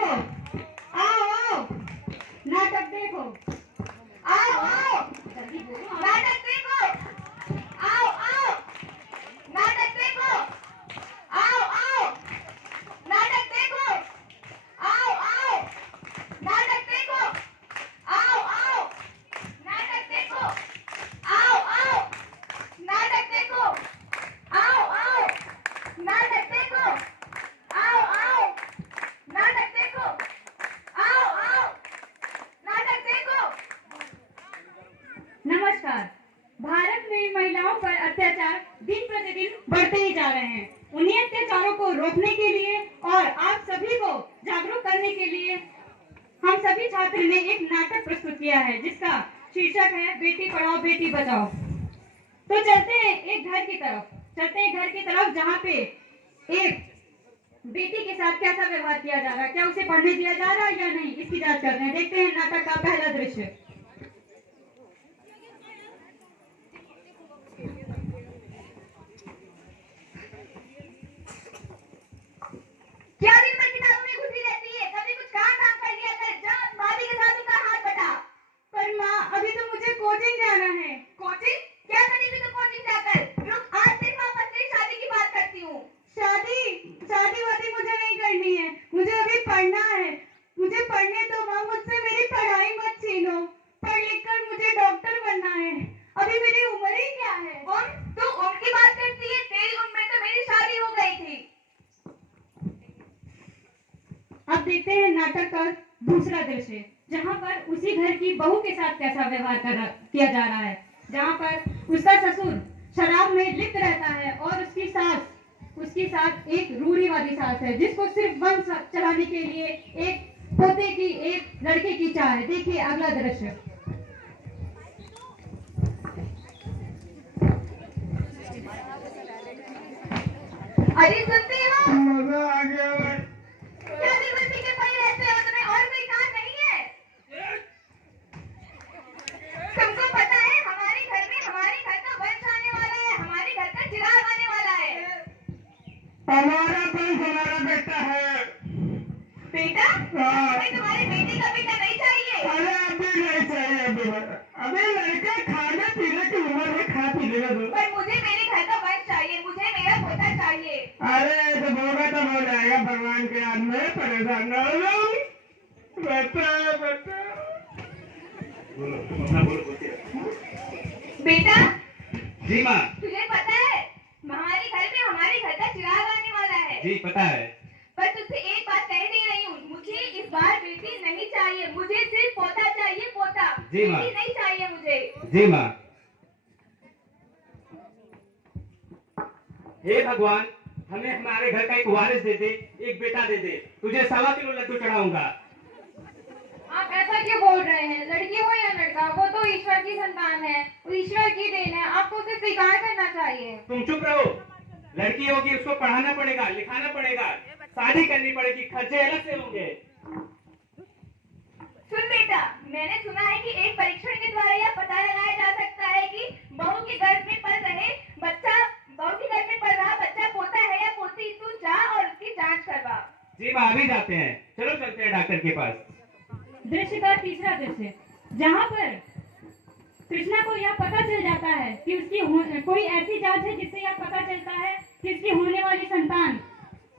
देखो, आओ आओ, नाटक देखो, आओ आओ, जल्दी बोलो, नाटक देखो, आओ आओ, नाटक देखो, आओ आओ, नाटक देखो, आओ आओ, नाटक देखो, आओ आओ, नाटक देखो, आओ आओ, नाटक देखो, आओ आओ, नाटक देखो, आओ आओ, नाटक देखो, आओ आओ, नाटक देखो। नमस्कार। भारत में महिलाओं पर अत्याचार दिन प्रतिदिन बढ़ते ही जा रहे हैं। उन्हीं अत्याचारों को रोकने के लिए और आप सभी को जागरूक करने के लिए हम सभी छात्र ने एक नाटक प्रस्तुत किया है, जिसका शीर्षक है बेटी पढ़ाओ बेटी बचाओ। तो चलते हैं एक घर की तरफ, जहाँ पे एक बेटी के साथ कैसा व्यवहार किया जा रहा है, क्या उसे पढ़ने दिया जा रहा है या नहीं, इसकी जांच करते हैं। देखते हैं नाटक का पहला दृश्य। क्या दिन भर किताबों में घुसी रहती है, कभी कुछ काम कर लिया कर, जा भाभी के साथ उसका हाथ बटा। पर माँ, अभी तो मुझे कोचिंग जाना है। कोचिंग? क्या करेगी तो कोचिंग जाकर? रुक, आज सिर्फ वापस तेरी शादी की बात करती हूँ। शादी वादी मुझे नहीं करनी है, मुझे अभी पढ़ना है। मुझे पढ़ने दो माँ, मुझसे मेरी पढ़ाई मत छीनो। पढ़ लिख कर मुझे डॉक्टर बनना है। अभी मेरी उम्र ही क्या है? तू उम्र की बात करती है, तेरी उम्र में तो मेरी शादी हो गई थी। अब देखते हैं नाटक का दूसरा दृश्य, जहाँ पर उसी घर की बहू के साथ कैसा व्यवहार किया जा रहा है, जहाँ पर उसका ससुर शराब में लिप्त रहता है और उसकी सास एक रूढ़िवादी सास है, जिसको सिर्फ वंश चलाने के लिए एक पोते की, एक लड़के की चाह है। देखिए अगला दृश्य। अरे सुनते हो? मजा आ गया भाई। क्या दिवसी के पड़े रहते हो, तुम्हें और कोई काम नहीं है? तुमको पता है हमारे घर का वंश आने वाला है, हमारे घर का चिराग आने वाला है। हमारा वंश हमारा बेटा है। बेटा? हमें तुम्हारे बेटे का बेटा नहीं चाहिए। अरे अभी नहीं चाहिए, अभी लड़का खाने पीने की उम्र है, खा पी लेगा तो। पर मुझे मेरे घर का वंश चाहिए, मुझे मेरा पोता चाहिए। अरे तो होगा तो हो जाएगा, भगवान के याद में परेशान न हो जाओ। बेटा जी माँ। तुझे पता है हमारे घर का चिराग आने वाला है। जी पता है। पर तुझसे एक बात कह दे रही हूँ, मुझे इस बार बेटी नहीं चाहिए, मुझे सिर्फ पोता चाहिए, पोता। जी माँ। बेटी नहीं चाहिए मुझे। जी माँ। हे भगवान, हमें हमारे घर का एक वारिस दे दे, एक बेटा दे दे, तुझे 1.25 किलो लड्डू चढ़ाऊंगा। आप ऐसा क्यों बोल रहे हैं? लड़की हो या लड़का, वो तो ईश्वर की संतान है, वो ईश्वर की देन है, आपको उसे स्वीकार करना चाहिए। तुम चुप रहो। लड़की होगी, उसको पढ़ाना पड़ेगा, लिखाना पड़ेगा, शादी करनी पड़ेगी, खर्चे अलग से होंगे। सुन बेटा, मैंने सुना है कि एक परीक्षण के द्वारा यह पता लगाया जा सकता है कि बहू के गर्भ में पल रहा बच्चा पोता है या पोती। तू जा और उसकी जांच करवा। जी माँ, अभी जाते हैं, चलो चलते हैं डॉक्टर के पास। दृश्य का तीसरा दृश्य, जहाँ पर कृष्णा को यह पता चल जाता है कि उसकी कोई ऐसी जांच है जिससे यह पता चलता है कि इसकी होने वाली संतान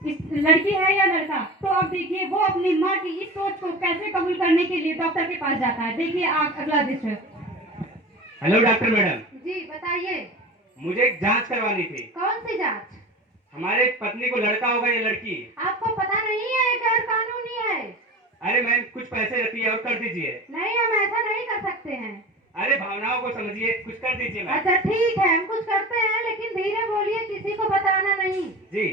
लड़की है या लड़का। तो अब देखिए वो अपनी माँ की इस सोच को कैसे कबूल करने के लिए डॉक्टर के पास जाता है। देखिए अगला दृश्य। Hello doctor madam. जी बताइए। मुझे एक जांच करवानी थी। कौन सी जांच? हमारे पत्नी को लड़का होगा या लड़की? आपको पता नहीं है, गैर कानूनी है। अरे मैम, कुछ पैसे रखिए और कर दीजिए। नहीं, हम ऐसा नहीं कर सकते हैं। अरे भावनाओं को समझिए, कुछ कर दीजिए मैम। अच्छा ठीक है, हम कुछ करते हैं, लेकिन धीरे बोलिए, किसी को बताना नहीं। जी।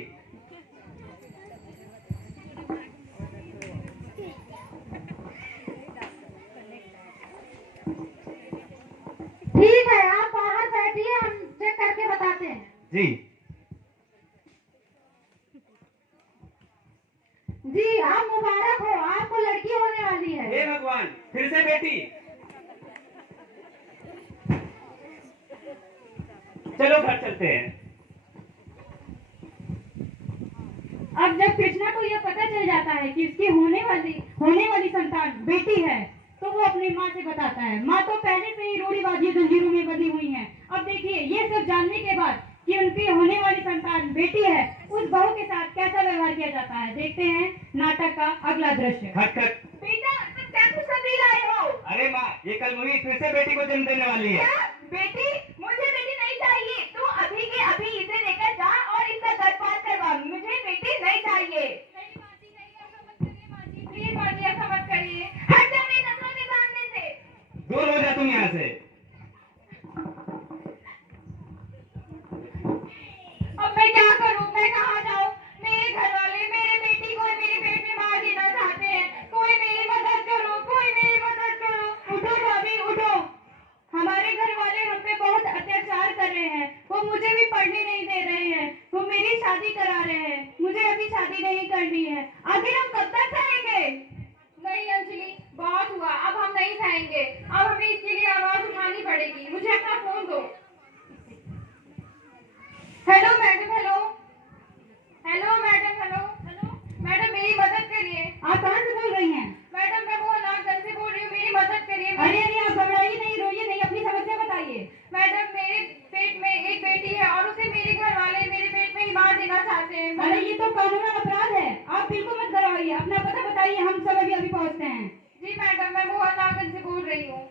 ठीक है, आप बाहर बैठिए, हम चेक करके बताते हैं। जी। जी आप मुबारक हो, आपको लड़की होने वाली है। हे भगवान, फिर से बेटी। चलो घर चलते हैं। अब जब कृष्णा को यह पता चल जाता है कि उसकी होने वाली संतान बेटी है, तो वो अपनी माँ से बताता है। माँ तो पहले से ही रूढ़िवादी जंजीरों में बंधी हुई है। अब देखिए, ये सब जानने के बाद कि उनकी होने वाली संतान बेटी है, उस बहू के साथ कैसा व्यवहार किया जाता है, देखते हैं नाटक का अगला दृश्य। खट खट। बेटा, तुम क्या कुछ सब लाए हो? अरे माँ, ये कल मुझे फिर से बेटी को जन्म देने वाली है। क्या? बेटी? मुझे बेटी नहीं चाहिए। तू अभी के अभी इसे लेकर जा और इसका गर्भपात करवा। मुझे बेटी नहीं चाहिए। प्लीज माँ जी, ऐसा मत करिए। हट जा मेरी नजरों के सामने से। दूर हो जा तुम यहाँ से। अब मैं क्या करूं? मैं कहाँ जाऊं? मेरे घर वाले मेरे बेटी को मेरे पेट में मार देना चाहते हैं। कोई मेरी मदद करो, कोई मेरी मदद करो। उठो भाभी, उठो। हमारे घर वाले हम पे बहुत अत्याचार कर रहे हैं। वो मुझे भी पढ़ने नहीं दे रहे हैं। वो मेरी शादी करा रहे हैं। मुझे अभी शादी नहीं करनी है। आखिर हम कब तक सहेंगे? नहीं अंजलि, बहुत हुआ। अब हम नहीं सहेंगे। अब हमें इसके लिए आवाज उठानी पड़ेगी। मुझे अपना फोन दो। Hello madam, hello hello madam, hello hello madam, मेरी मदद करिए। आप कहाँ से बोल रही हैं? मैडम, मैं मोहनलालगंज से बोल रही हूँ। मेरी मदद करिए। अरे अरे, आप घबराइए नहीं, रोइए नहीं, अपनी समस्या बताइए। मैडम, मेरे पेट में एक बेटी है और उसे मेरे घर वाले मेरे पेट में ही मार देना चाहते हैं। अरे ये तो कानूनन अपराध है। आप बिल्कुल मत घबराइए, अपना पता बताइए, हम सब अभी पहुँचते हैं। जी मैडम, मैं मोहनलालगंज से बोल रही हूँ।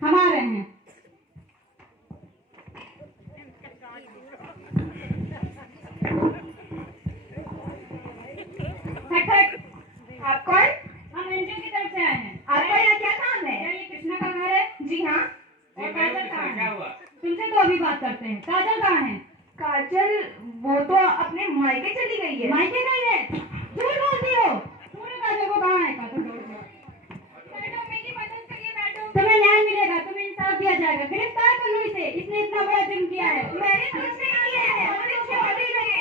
हम आ रहे हैं। आप कौन? हम एनजीओ की तरफ से आए हैं। आपका यहाँ क्या काम है? क्या ये कृष्णा का घर है? जी हाँ। और काजल कहाँ क्या है? हुआ? तुमसे तो अभी बात करते हैं। काजल कहाँ है? काजल, वो तो अपने मायके चली गई है। मायके गई है? झूठ बोलती हो। पूरे काजल को कहाँ है? काजल मैडम, मेरी मदद करिए मैडम। तुम्हें न्याय मिलेगा, तुम्हें इंसाफ दिया जाएगा। गिरफ्तार कर लो इसे, इसने इतना बड़ा जुर्म किया है। मैंने कुछ नहीं किया है। मुझे छोड़ दीजिए।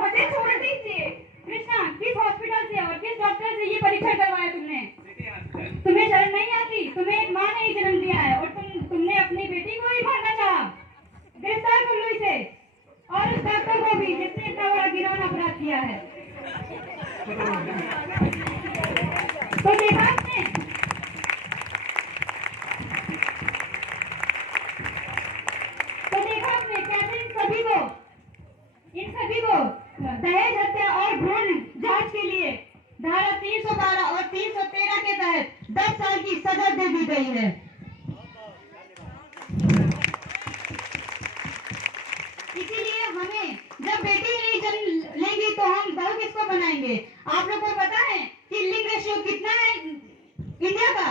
मुझे छोड़ दीजिए। कृष्णा, किस हॉस्पिटल से और किस डॉक्टर से ये परीक्षण करवाया तुमने? तुम्हें शर्म नहीं आती? तुम्हें एक माँ ने ही जन्म दिया है और तुमने अपनी बेटी को ही मारना चाहा। गिरफ्तार कर लो इसे और उस डॉक्टर को भी जिसने इतना बड़ा घिनौना अपराध किया है। तो देखा आपने? कैसे इन सभी को दहेज हत्या और भ्रूण जांच के लिए धारा 312 और 313 के तहत 10 साल की सजा दे दी गई है। इसीलिए हमें जब बेटी नहीं जन्म लेंगी तो हम बहू किसको बनाएंगे? आप लोग को पता है कि लिंग रेशियो कितना है इंडिया का?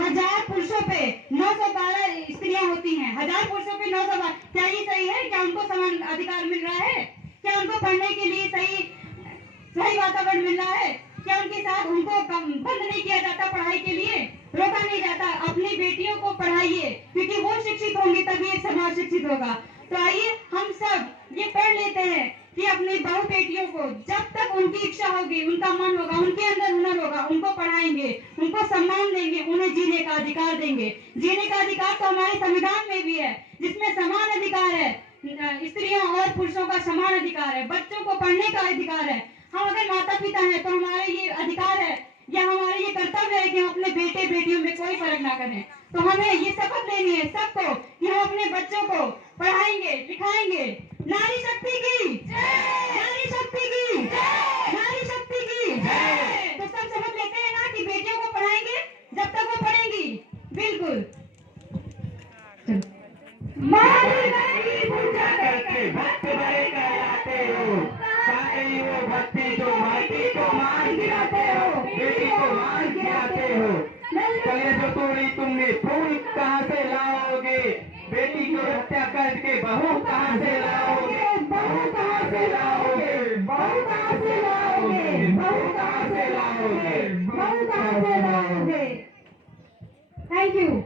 1000 पुरुषों पे 912 स्त्रियां होती हैं। 1000 पुरुषों पे 912। क्या ये सही है? क्या उनको समान अधिकार मिल रहा है? क्या उनको पढ़ने के लिए सही वातावरण मिल रहा है? क्या उनके साथ उनको बंद नहीं किया जाता? पढ़ाई के लिए रोका नहीं जाता? अपनी बेटियों को पढ़ाइए, क्योंकि वो शिक्षित होंगी तभी एक समाज शिक्षित होगा। तो आइए हम सब ये पढ़ लेते हैं कि अपनी बहू बेटियों को जब तक उनकी इच्छा होगी, उनका मन होगा, उनके अंदर हुनर होगा, उनको पढ़ाएंगे, उनको सम्मान देंगे, उन्हें जीने का अधिकार देंगे। जीने का अधिकार तो हमारे संविधान में भी है, जिसमें समान अधिकार है। स्त्रियों और पुरुषों का समान अधिकार है। बच्चों को पढ़ने का अधिकार है। हम अगर माता पिता हैं तो हमारे ये अधिकार है या हमारे ये कर्तव्य है कि हम अपने बेटे बेटियों में कोई फर्क ना करें। तो हमें ये शपथ लेनी है सबको कि हम अपने बच्चों को पढ़ाएंगे, लिखाएंगे। नारी शक्ति की जय! नारी शक्ति की जय! नारी शक्ति की जय! तो सब शपथ लेते हैं ना कि बेटियों को पढ़ाएंगे जब तक वो पढ़ेंगी। बिल्कुल। माँ दुर्गा की पूजा करके भक्त बड़े कहलाते हो। सारी वो भक्ति जो माटी को मान गिराते हो, बेटी को मान गिराते हो। चले जो तोड़ी तुमने फूल कहाँ से लाओगे? बेटी की हत्या करके बहू कहाँ से लाओगे? बहू कहाँ से लाओगे? बहू कहाँ से लाओगे? बहू कहाँ से लाओगे? बहू कहाँ से लाओगे? Thank you.